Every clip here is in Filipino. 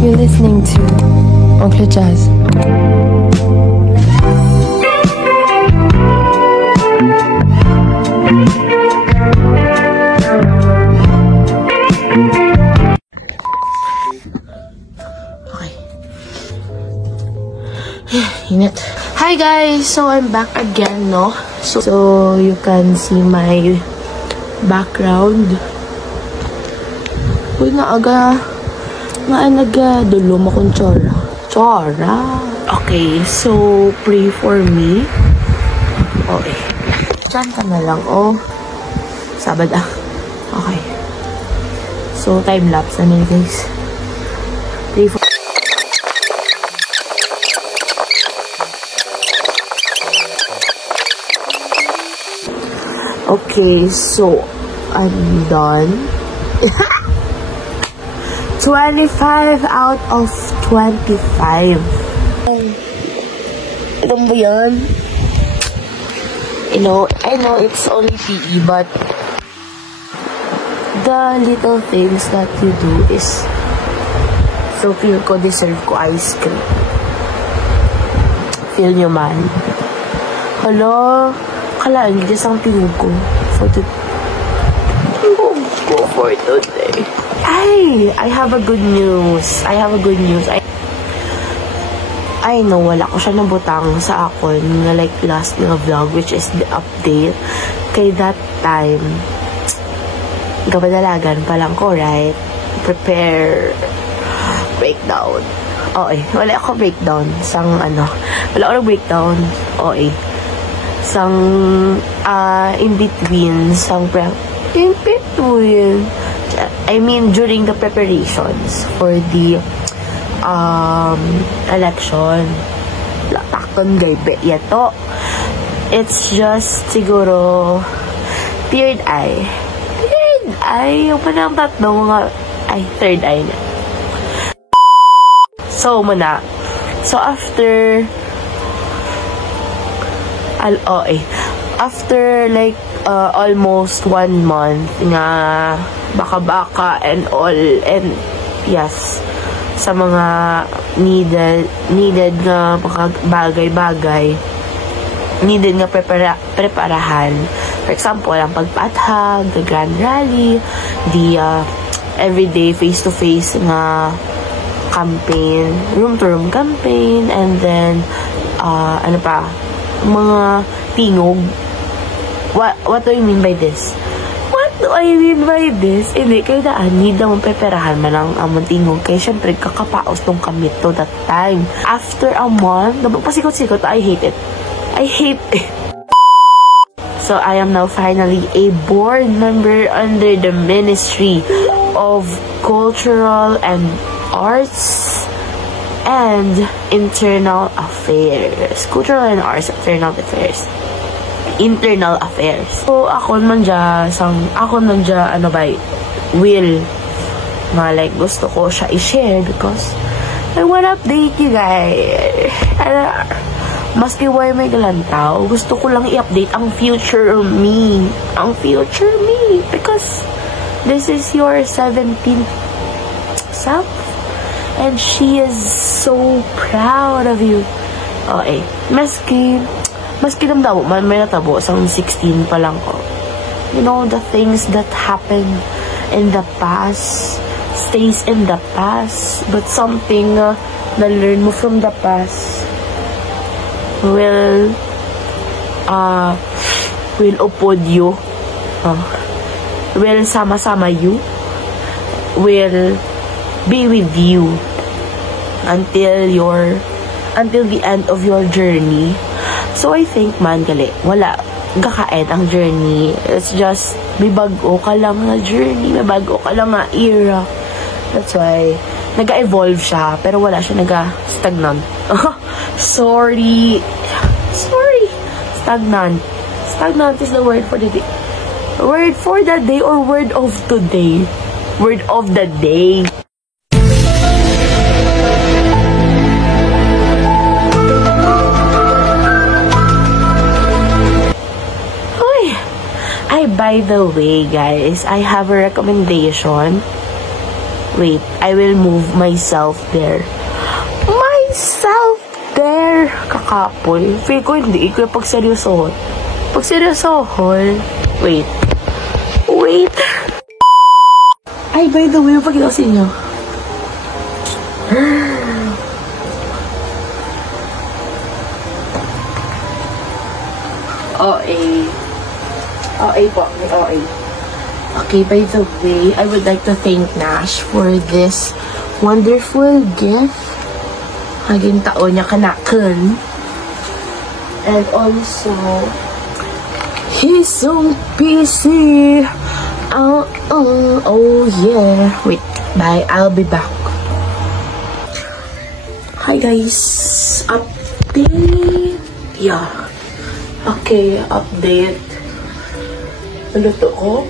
You're listening to Oncle Jazz. Init. Hi guys! So I'm back again, no? So you can see my background. Uy, nagdulom akong tsura. Okay, so pray for me. Okay. Diyan ka na lang, oh. Sabad ah. Okay. So time-lapse na nila, guys. Pray for okay, so I'm done. 25 out of 25. Ano ba yan? I know it's only PE, but the little things that you do is so feel ko deserve ko ice cream. Feel nyo man. Hello? Kalaan, gilis ang tingog ko for today. I have a good news. I know, wala ko siya nabutang sa akon na like last na vlog, which is the update. Kay that time, kabadalagan pa lang ko, right? Prepare breakdown. Okay, wala ako breakdown. Wala ako breakdown. Okay. In between, I mean, during the preparations for the election, takton gaybe yato. It's just siguro third eye, yung panang tatlo mga third eye na. So after like almost 1 month nga baka and all, and yes, sa mga needed nga bagay-bagay, needed nga preparahan. For example, ang pagpathag, the grand rally, the everyday face-to-face nga campaign, room-to-room campaign, and then mga tingog. What do I mean by this? Hindi, kaya need na mong preparahan man ang among tingog. Kaya syempre, kakapaos nung kamit to that time. After a month, pasikot-sikot, I hate it. So, I am now finally a board member under the Ministry of Cultural and Arts and Internal Affairs. Internal Affairs. So, ako man dya, will, like, gusto ko siya i-share because I wanna update you guys. Maski why may galantaw, gusto ko lang i-update ang future me. Because this is your 17th self. And she is so proud of you. Okay. Maski damdamo man may natabo sang 16 pa lang ko. You know, the things that happened in the past stays in the past. But something na learn mo from the past will upod you. Will sama-sama you. Will be with you until the end of your journey. So I think man gali, wala gakaed ang journey. It's just may bago ka lang na journey, may bago ka lang na era. That's why naga-evolve siya pero wala siya naga-stagnant. Sorry. Stagnant is the word for the day. Word for the day or word of today? Word of the day. By the way, guys, I have a recommendation. Wait, I will move myself there. Myself there! Kakapol. Feel ko hindi ko yung pagseryosohon. Pagseryosohon. Wait. Wait. Ay, by the way, pag ito sa inyo. OA. OA po. May OA. Okay, by the way, I would like to thank Nash for this wonderful gift. Haging taon niya kanakan. And also, he's so busy. Oh yeah. Wait, bye. I'll be back. Hi guys. Update. Yeah. Okay, update. Naluto ko.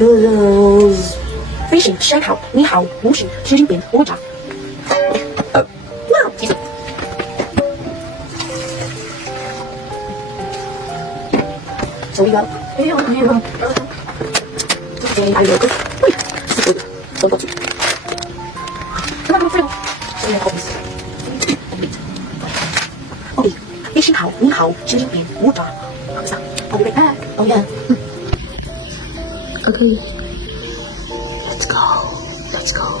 Noodles. 微信删好，你好，无视习近平鼓掌。哇，其实。手一个，哎呦，哎呦，这还有个，喂，是这个，走过去。那么废物，这边好意思。OK， 微信好，你好，习近平鼓掌。好像，I'll be right back. Oh yeah. Okay. Let's go. Let's go.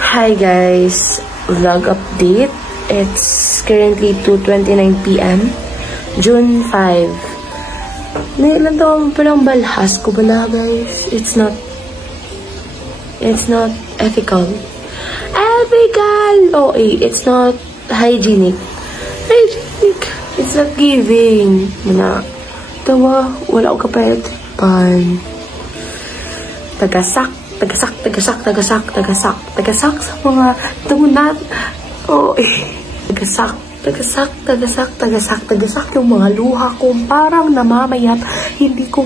Hi guys. Vlog update. It's currently 2:29 PM. June 5. Nailan taon pa lang balhas ko bala guys. It's not ethical. Ethical! Oh, it's not hygienic. It's not giving. Muna. Tawa, wala ko kapayat. Pan. Tagasak sa mga tungunat. Oh, Tagasak yung mga luha ko. Parang namamayat. Hindi ko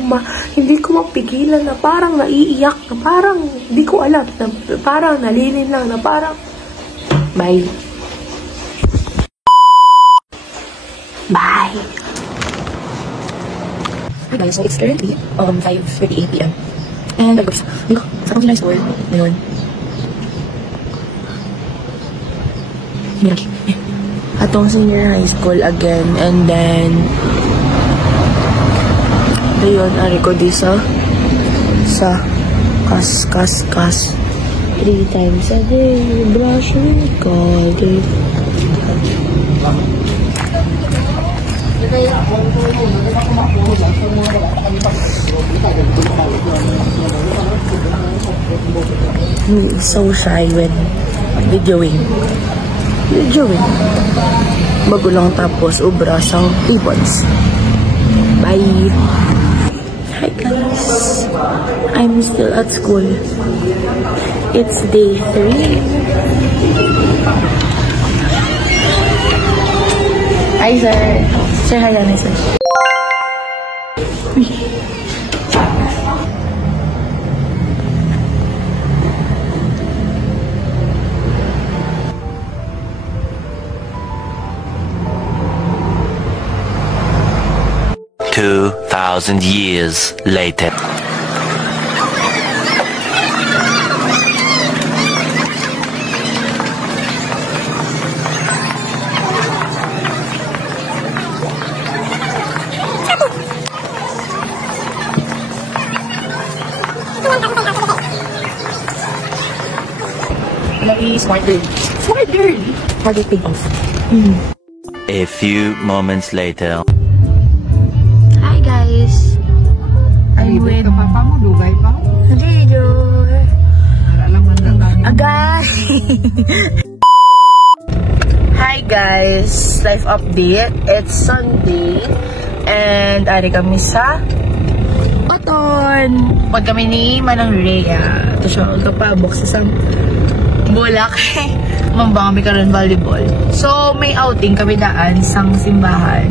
mapigilan na parang naiiyak. Na parang, hindi ko alam. Na parang nalilin lang. Na parang, bye. Bye. Hi guys, so it's currently 5:38 PM. And sa kong store ngayon. Atong senior high school again, and then dayon ari ko di sa kas 3 times a day, brush with God. I'm so shy when videoing. Bago lang tapos ubra sang ribbons. Bye. Hi guys. I'm still at school. It's day 3. Hi sir. Sir, hi yan sir. 2,000 years later. Smart girl. Target pig off. A few moments later. Hi guys. I'm with papa mo, dugay pa? Lido. Agay. Hi guys. Life update. It's Sunday. And ari kami sa Oton. Pag kami ni Manang Rhea. Ito siya. Magkapabok sa bulak. Mambang kami karon volleyball. So, may outing kami daan sang simbahan.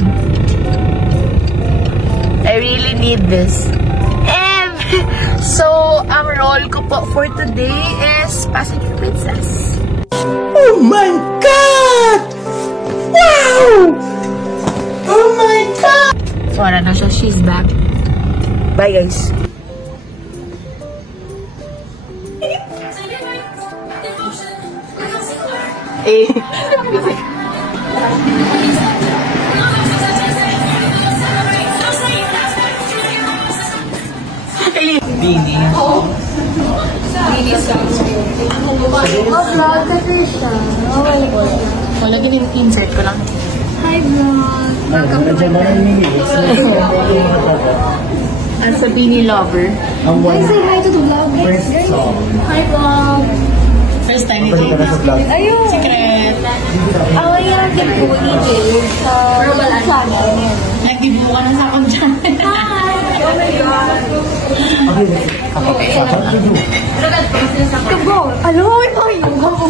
I really need this. And, so, ang role ko po for today is Passenger Princess. Oh my God! Wow! Oh my God! Wala na siya. She's back. Bye, guys. Eh. Bini. Vlog kasi siya. Wala din yung insert ko lang. Hi vlog. Welcome to my vlog. As a Bini lover. Guys, say hi to the vlog. Hi vlog. First time ito. Ayun. Secret. Ako yung nag-debut ni Jill sa channel. Nag-debut ka na sa akong channel. Hi! Oh my God. Kabo! Alam mo, ito yung kabo.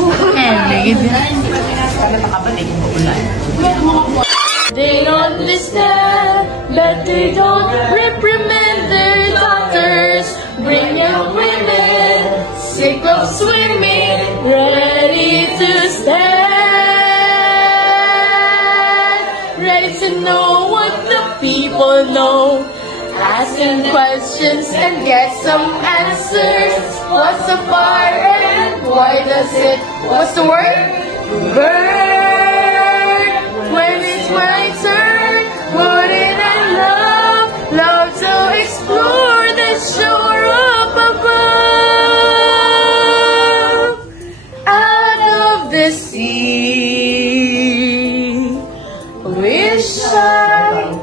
They understand, but they don't reprimand their daughters. Bring young women, sick of swimming, ready to stand, ready to know what the people know, asking questions and get some answers. What's the fire and why does it, what's the word? Burn. When it's my turn, wouldn't I love to explore the shore up above, out of the sea. Wish I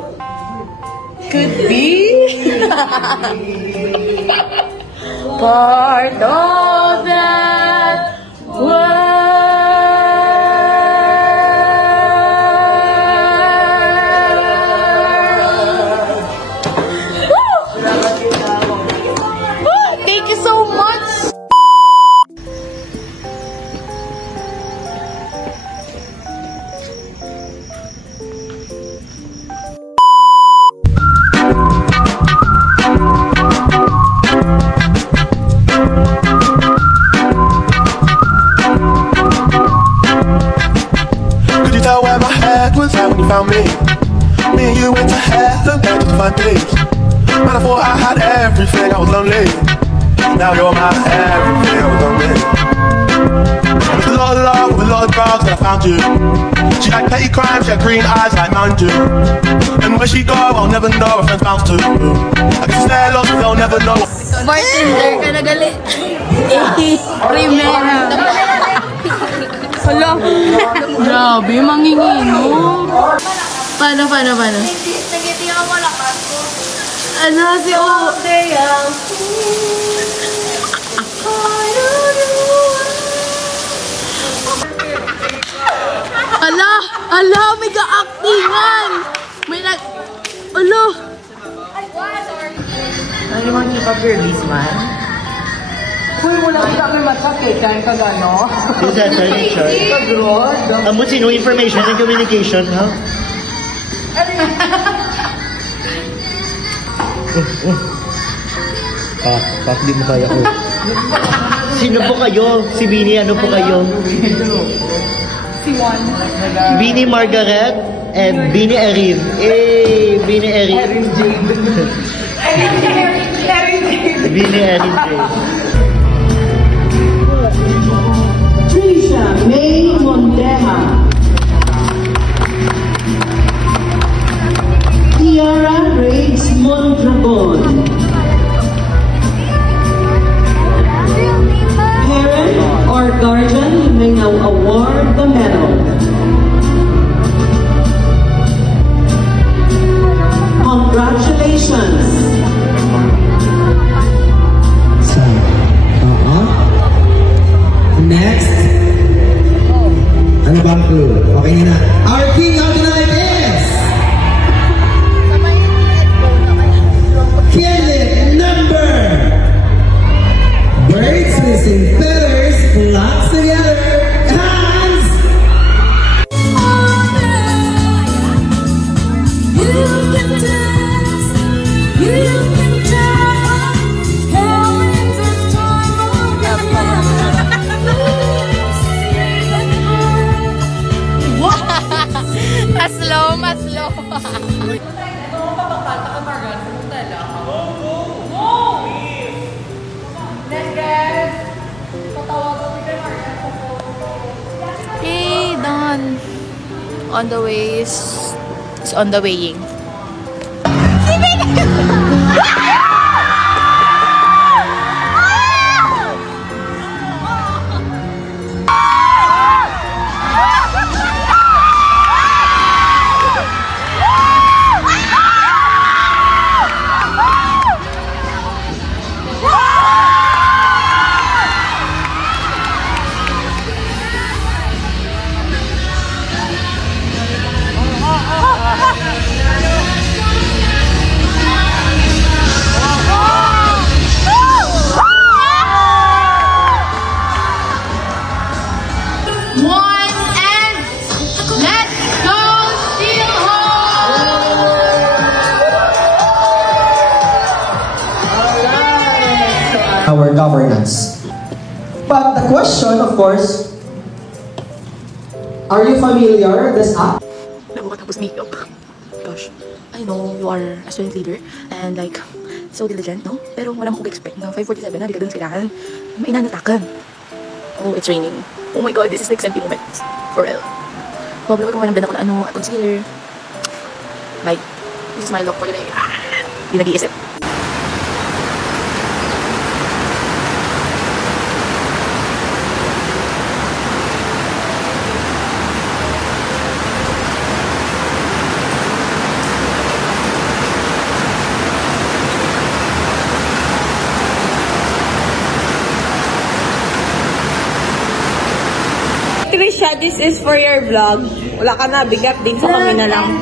could be part of that world. Thank you so much. Could you tell where my head was at when you found me? Me and you went to heaven, where did you find peace? Man, I thought I had everything, I was lonely. Now you're my everything, I was lonely. With a lot of love, with a lot of drugs, and I found you. She had petty crimes, she had green eyes like Mountain Dew. And where she go, I'll never know, her friends bounce too. I guess they're lost, but they'll never know. Bartender ka na gali. Primera. Hala. Grabe, mangingino. Paano? Nagiti ako malakas ko. Ano si O? Ala, may ka-actingan. May nag... Ala. Ano yung keep up your lease, man? Uy, wala kami matsak eh. Kain ka gano? Is that furniture? Pag-road. Ambuti, no information and communication, ha? Pak, di mo kaya ko. Sino po kayo? Si Bini, ano po kayo? Si Juan. Bini Margaret and Bini Erin. Eh, Bini Erin. Erin Jade. Bini Erin Jade. Trisha May Mondeja. Tiara Riggs Mondragon. Parent or guardian, you may now award the medal. Congratulations. Next. Ano bang clue? Okay na. Our king of the night is... on the way is on the weighing. Our governance. But the question, of course, are you familiar with this app? Tapos makeup. Gosh, I know you are a student leader and like so diligent, no? Pero wala mo expect na 5:47 na, di ka dun kailangan mainanatakan. Oh, it's raining. Oh my god, this is like senti moments. For real. Probably kung walang ako na ano, concealer. Like, this is my look for today. Di nag-iisip. Trisha, this is for your vlog. Wala ka na, big update sa kami na lang.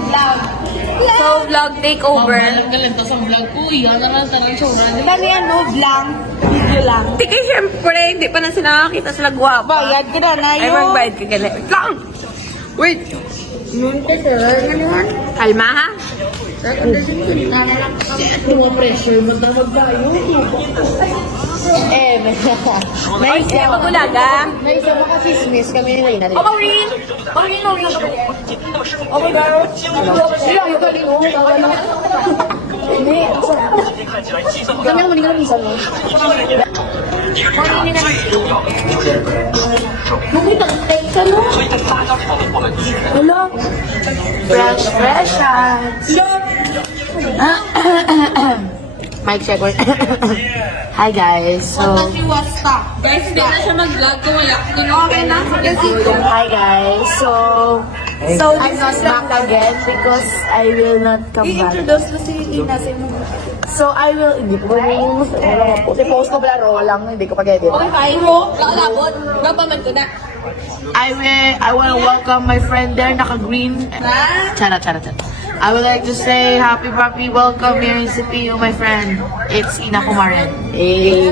So, vlog takeover. Galing pa sa vlog ko. Yan naman sa lang sobrang. Dali ano, vlog. Video lang. Tiki, syempre, hindi pa na sila nakakita sila guwapa. Bayad ka na na yun. Ay, magbayad ka galit. Lang! Wait! Noon ka, sir. Ano? Kalma, ha? Pressure, magdamag tayo. May isa mo gulaga. May isa mo kasi sismis kami nila yun. Oh, Maureen! Maureen! Oh my God! Sila, yung galing mo. Hindi. Kami ang maling isa mo. Maureen na Nakita ang take ka, no? Hello? Fresh. Mic check. Hi guys. So Guys, hindi na siya mag-vlog kung wala. Okay na? hi guys. So I'm not back again because I will not come back. I-introduce mo si Ina sa mo. So I will hindi ko post ko blaro lang, hindi ko pag-edit. Okay, fine mo. Nakalabot. Napaman ko na. I want to welcome my friend there, naka-green. Chara. I would like to say happy welcome here in CPU, my friend. It's Ina Kumaren. Hey.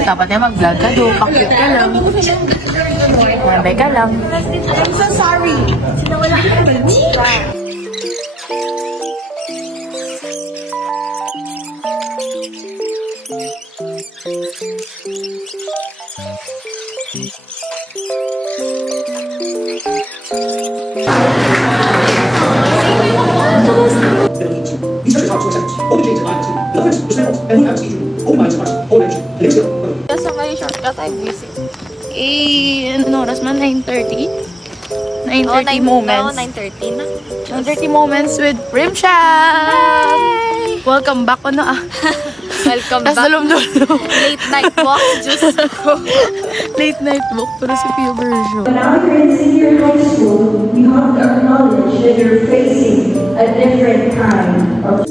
Dapat niya mag-vlog ka do, pakit ka lang. Mabay ka lang. I'm so sorry. Sinawala ka. Sa kayo shortcut ay visit. Ano oras man? 9:30? 9:30 moments. 9:30 na. 9:30 moments with Rimshot! Welcome back. Ano Welcome back. Late night walk. Just Late night walk pero si Pio version. Now you're in senior high school, you have to acknowledge that you're facing a different kind of